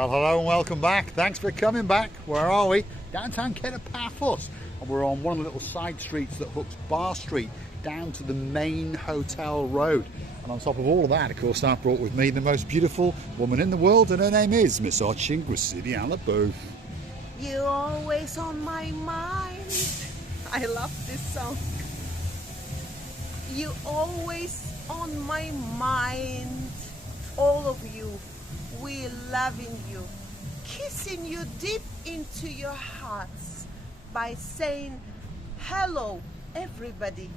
Well, hello and welcome back. Thanks for coming back. Where are we? Downtown Kato Paphos. And we're on one of the little side streets that hooks Bar Street down to the main hotel road. And on top of all of that, of course, I've brought with me the most beautiful woman in the world, and her name is Miss Ochin Booth. You're always on my mind. I love this song. You always on my mind. All of you, we loving you, kissing you deep into your hearts by saying hello, everybody.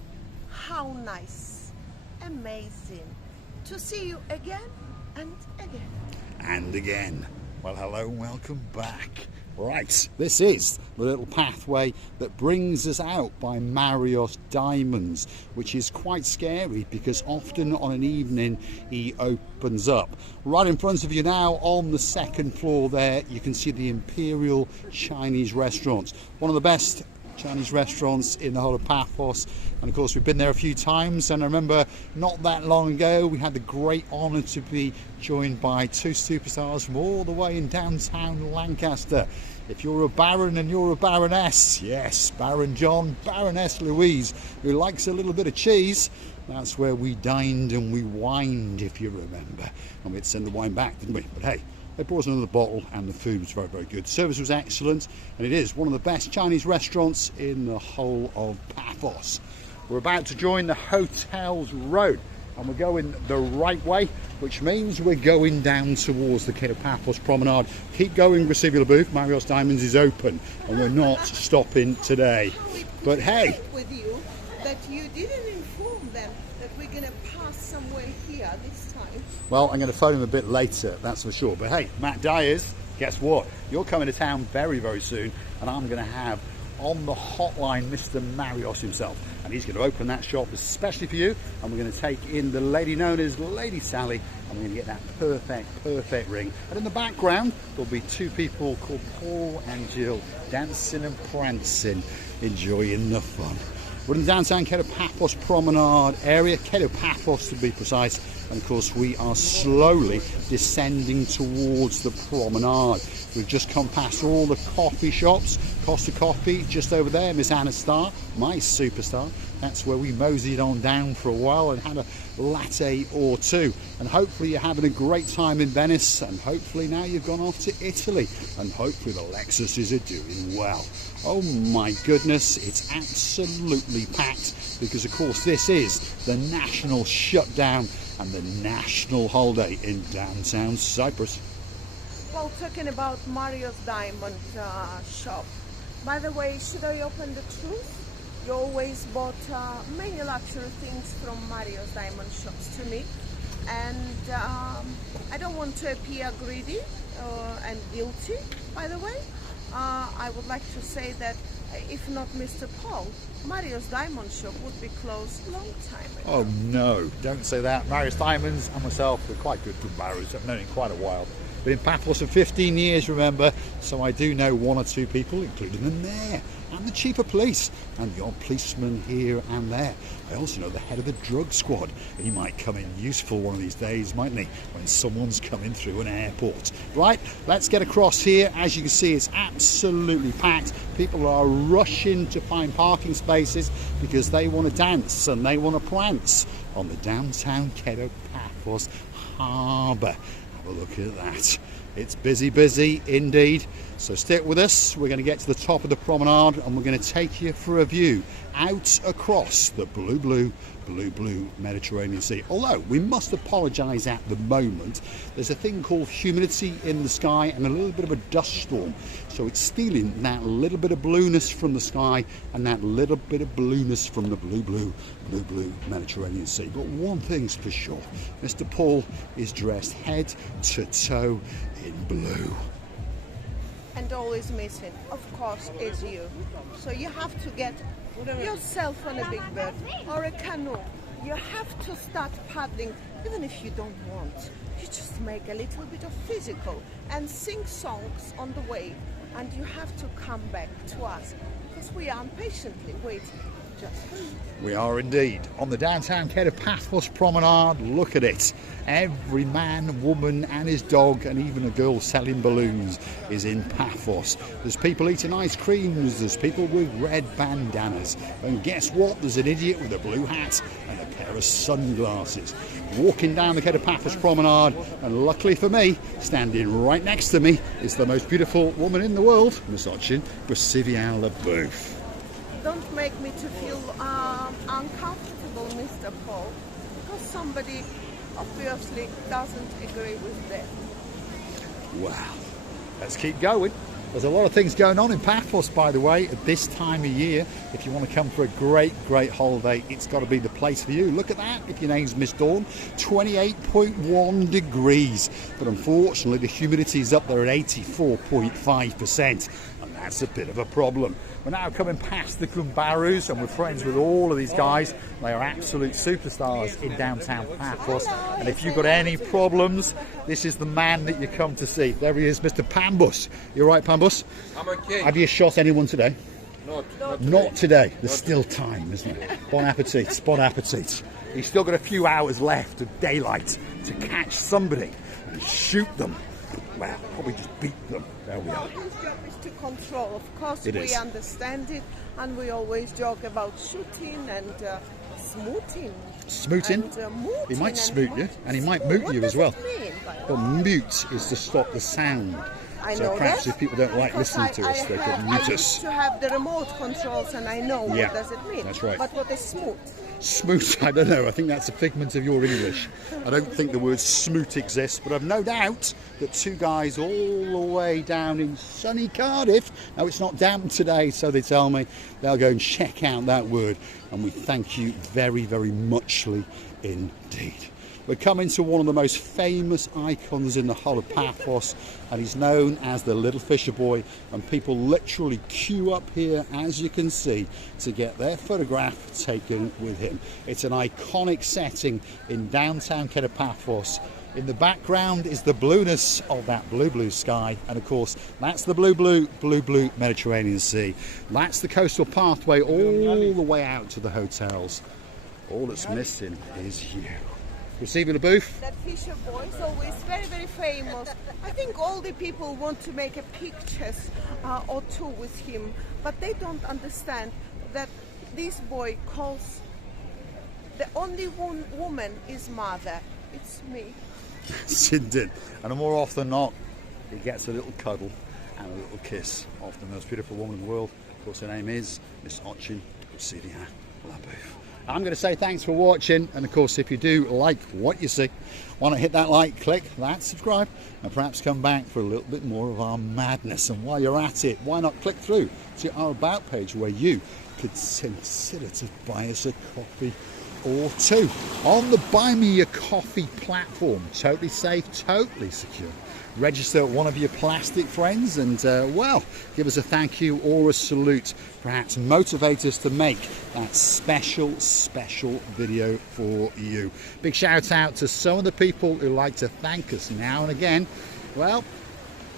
How nice, amazing to see you again and again. And again. Well, hello and welcome back. Right, this is the little pathway that brings us out by Marios Diamonds, which is quite scary because often on an evening he opens up. Right in front of you now on the second floor there, you can see the Imperial Chinese Restaurant, one of the best Chinese restaurants in the whole of Paphos. And of course we've been there a few times, and I remember not that long ago we had the great honour to be joined by two superstars from all the way in downtown Lancaster. If you're a baron and you're a baroness, yes, Baron John, Baroness Louise, who likes a little bit of cheese, that's where we dined and we wined, if you remember. And we'd send the wine back, didn't we? But hey, they brought us another bottle and the food was very, very good. Service was excellent, and it is one of the best Chinese restaurants in the whole of Paphos. We're about to join the hotel's road, and we're going the right way, which means we're going down towards the Kato Paphos Promenade. Keep going, Receiver Booth. Marios Diamonds is open, and we're not stopping today. But hey, with you that you didn't inform them that we're going to pass somewhere here this time. Well, I'm going to phone him a bit later, that's for sure. But hey, Matt Dyers, guess what? You're coming to town very, very soon, and I'm going to have on the hotline Mr. Marios himself, and he's going to open that shop especially for you, and we're going to take in the lady known as Lady Sally, and we're going to get that perfect ring. And in the background there'll be two people called Paul and Jill dancing and prancing, enjoying the fun. We're in the downtown Kato Paphos Promenade area, Kato Paphos to be precise, and of course we are slowly descending towards the promenade. We've just come past all the coffee shops. Costa Coffee just over there, Miss Anna Starr, my superstar. That's where we moseyed on down for a while and had a latte or two. And hopefully you're having a great time in Venice, and hopefully now you've gone off to Italy, and hopefully the Lexuses are doing well. Oh my goodness, it's absolutely packed because of course this is the national shutdown and the national holiday in downtown Cyprus. Well, talking about Marios Diamond shop, by the way, should I open the truth? You always bought many luxury things from Marios Diamond shops to me, and I don't want to appear greedy and guilty, by the way. I would like to say that if not Mr. Paul, Marios Diamond shop would be closed long time ago. Oh no, don't say that. Marios Diamonds and myself are quite good with Marios. I've known him quite a while. Been in Paphos for 15 years, remember, so I do know one or two people, including the mayor and the chief of police and the odd policeman here and there. I also know the head of the drug squad. He might come in useful one of these days, mightn't he, when someone's coming through an airport. Right, let's get across here. As you can see, it's absolutely packed. People are rushing to find parking spaces because they want to dance and they want to prance on the downtown Kato Paphos harbour. Have a look at that. It's busy indeed. So stick with us. We're going to get to the top of the promenade and we're going to take you for a view out across the blue Mediterranean Sea. Although we must apologise at the moment, there's a thing called humidity in the sky and a little bit of a dust storm. So it's stealing that little bit of blueness from the sky and that little bit of blueness from the blue Mediterranean Sea. But one thing's for sure, Mr. Paul is dressed head to toe in blue. And always missing, of course, is you. So you have to get yourself on a big bird or a canoe. You have to start paddling, even if you don't want. You just make a little bit of physical and sing songs on the way, and you have to come back to us because we are impatiently waiting just for you. We are indeed on the downtown Kato Paphos Promenade. Look at it. Every man, woman and his dog, and even a girl selling balloons is in Paphos. There's people eating ice creams, there's people with red bandanas, and guess what? There's an idiot with a blue hat and a pair of sunglasses walking down the Kato Paphos Promenade, and luckily for me, standing right next to me is the most beautiful woman in the world, Miss Ochin, LaBeouf. Don't make me to feel uncomfortable, Mr. Paul, because somebody obviously doesn't agree with that. Wow, let's keep going. There's a lot of things going on in Paphos, by the way, at this time of year. If you want to come for a great holiday, it's got to be the place for you. Look at that, if your name's Miss Dawn, 28.1 degrees. But unfortunately, the humidity is up there at 84.5%. And that's a bit of a problem. We're now coming past the Kumbarus, and we're friends with all of these guys. They are absolute superstars in downtown Paphos. And if you've got any problems, this is the man that you come to see. There he is, Mr. Paphos. You're right, Paphos? I'm okay. Have you shot anyone today? Not today. There's still time, isn't there? Bon appetit, bon appetit. He's still got a few hours left of daylight to catch somebody and shoot them. Well, probably just beat them. There we are. His job is to control. Of course, It we is. understand it, and we always joke about shooting and smooting. Smooting? And, mooting He might and smoot you, what- and he might moot what you does as well. it mean by Well, that? mute is to stop the sound. I So know perhaps that, if people don't like because listening to us, they I could mute used us. to have the remote controls, and I know Yeah, what does it mean. that's right. But what is smoot? Smoot, I don't know. I think that's a figment of your English. I don't think the word smoot exists, but I've no doubt that two guys all the way down in sunny Cardiff, now it's not damp today, so they tell me, they'll go and check out that word, and we thank you very muchly indeed. We're coming to one of the most famous icons in the whole of Paphos, and he's known as the Little Fisher Boy, and people literally queue up here, as you can see, to get their photograph taken with him. It's an iconic setting in downtown Kato Paphos. In the background is the blueness of that blue sky, and of course that's the blue Mediterranean Sea. That's the coastal pathway all the way out to the hotels. All that's missing is you. Receiving a booth? That Fisher boy is always very famous. I think all the people want to make a pictures or two with him, but they don't understand that this boy calls the only one woman is mother. It's me. Indeed. And more often than not, he gets a little cuddle and a little kiss of the most beautiful woman in the world. Of course, her name is Miss Ochin LaBeouf. I'm going to say thanks for watching, and of course, if you do like what you see, why not hit that like, click that, subscribe, and perhaps come back for a little bit more of our madness. And while you're at it, why not click through to our About page, where you could consider to buy us a coffee or two on the Buy Me a Coffee platform. Totally safe, totally secure. Register one of your plastic friends and, well, give us a thank you or a salute. Perhaps motivate us to make that special video for you. Big shout out to some of the people who like to thank us now and again. Well,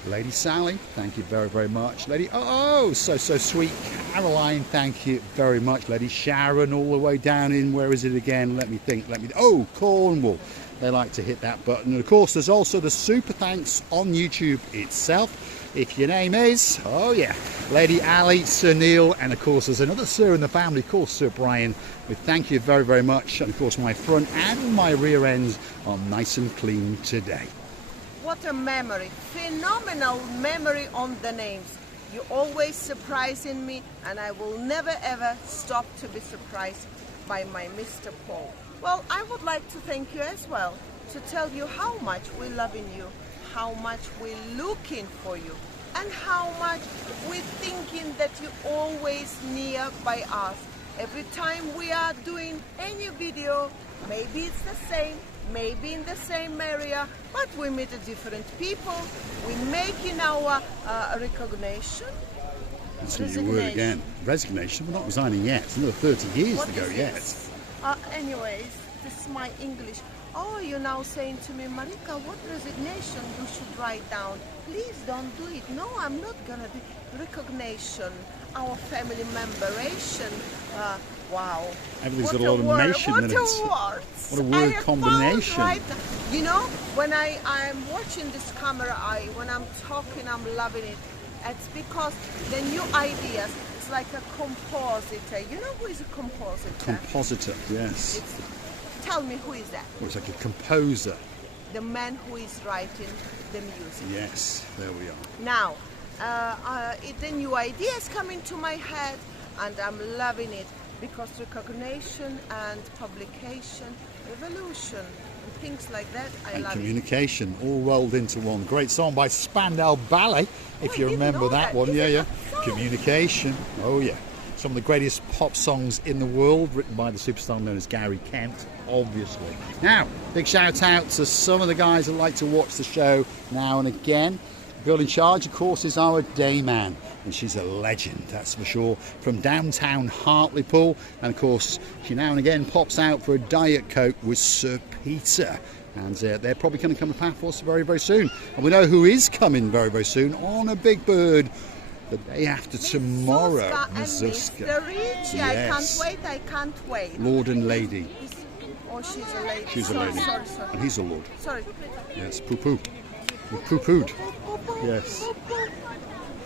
Lady Sally, thank you very much. Lady, oh, so sweet. Caroline, thank you very much. Lady Sharon, all the way down in, where is it again? Let me think, oh, Cornwall. They like to hit that button. And of course, there's also the super thanks on YouTube itself. If your name is, oh yeah, Lady Ali, Sir Neil, and of course there's another Sir in the family called Sir Brian. We thank you very much. And of course, my front and my rear ends are nice and clean today. What a memory, phenomenal memory on the names. You always surprising me, and I will never ever stop to be surprised by my Mr. Paul. Well, I would like to thank you as well, to tell you how much we loving you, how much we're looking for you, and how much we're thinking that you're always near by us. Every time we are doing any video, maybe it's the same, maybe in the same area, but we meet different people, we're making our recognition. That's your word again. Resignation? We're not resigning yet. It's another 30 years What to go is yet. this? Anyways, this is my English. Oh, you're now saying to me, Marika, what resignation you should write down? Please don't do it. No, I'm not gonna do recognition. our family memberation. Wow. Everything's What got a lot of nation what in a it. word. What a word I combination. found you know, when I'm watching this camera, when I'm talking, I'm loving it. It's because the new ideas, it's like a compositor. You know who is a compositor? Compositor, yes. Tell me, who is that? Well, it's like a composer. The man who is writing the music. Yes, there we are. Now, the new ideas come into my head, and I'm loving it because recognition and publication, evolution, and things like that, I love Communication, all rolled into one. Great song by Spandau Ballet, if you remember that one. Yeah. Communication, oh yeah. Some of the greatest pop songs in the world, written by the superstar known as Gary Kent, obviously. Now, big shout out to some of the guys that like to watch the show now and again. The girl in charge, of course, is our day man, and she's a legend, that's for sure, from downtown Hartlepool. And of course, she now and again pops out for a Diet Coke with Sir Peter. And they're probably going to come to Paphos very, very soon. And we know who is coming very, very soon on a big bird the day after tomorrow. Mr. Ricci, Yes. I can't wait. Lord and Lady. Oh, she's a lady. She's a lady. Sorry. And he's a lord. Sorry. Yes, poo-poo. We've poo-pooed. Yes.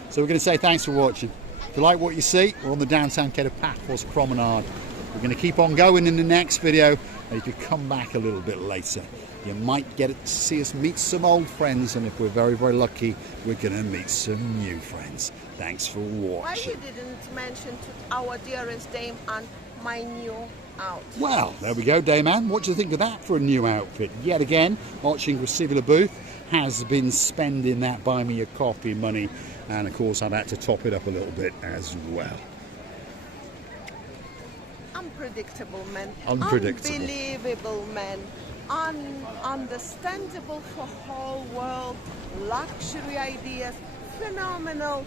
So we're going to say thanks for watching. If you like what you see, we're on the downtown Kato Paphos Promenade. We're going to keep on going in the next video, and you could come back a little bit later. You might get to see us meet some old friends, and if we're very, very lucky, we're going to meet some new friends. Thanks for Why watching. you didn't mention to our dearest dame and my new outfit? Well, there we go, Dayman. What do you think of that for a new outfit? Yet again, watching Receiver Booth has been spending that buy me a coffee money, and of course I've had to top it up a little bit as well. Unpredictable man. Unpredictable. Unbelievable man. Understandable for whole world. Luxury ideas. Phenomenal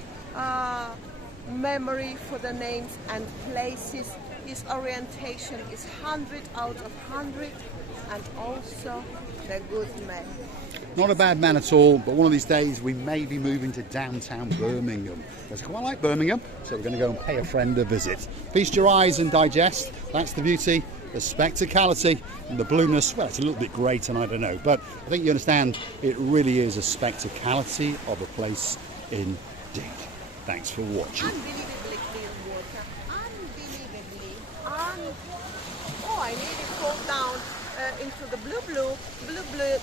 memory for the names and places. His orientation is 100 out of 100, and also the good man. Not a bad man at all, but one of these days we may be moving to downtown Birmingham. Because I quite like Birmingham, so we're going to go and pay a friend a visit. Feast your eyes and digest. That's the beauty, the spectacality, and the blueness. Well, it's a little bit grey tonight, I don't know, but I think you understand it really is a spectacality of a place indeed. Thanks for watching. Unbelievably clear water. Unbelievably. Oh, I nearly fall down into the blue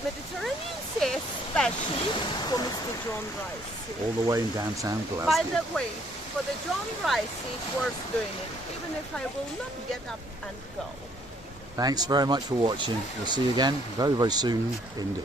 Mediterranean Sea, especially for Mr. John Rice. All the way in downtown Glasgow. By the way, for the John Rice, it's worth doing it, even if I will not get up and go. Thanks very much for watching. We'll see you again very, very soon indeed.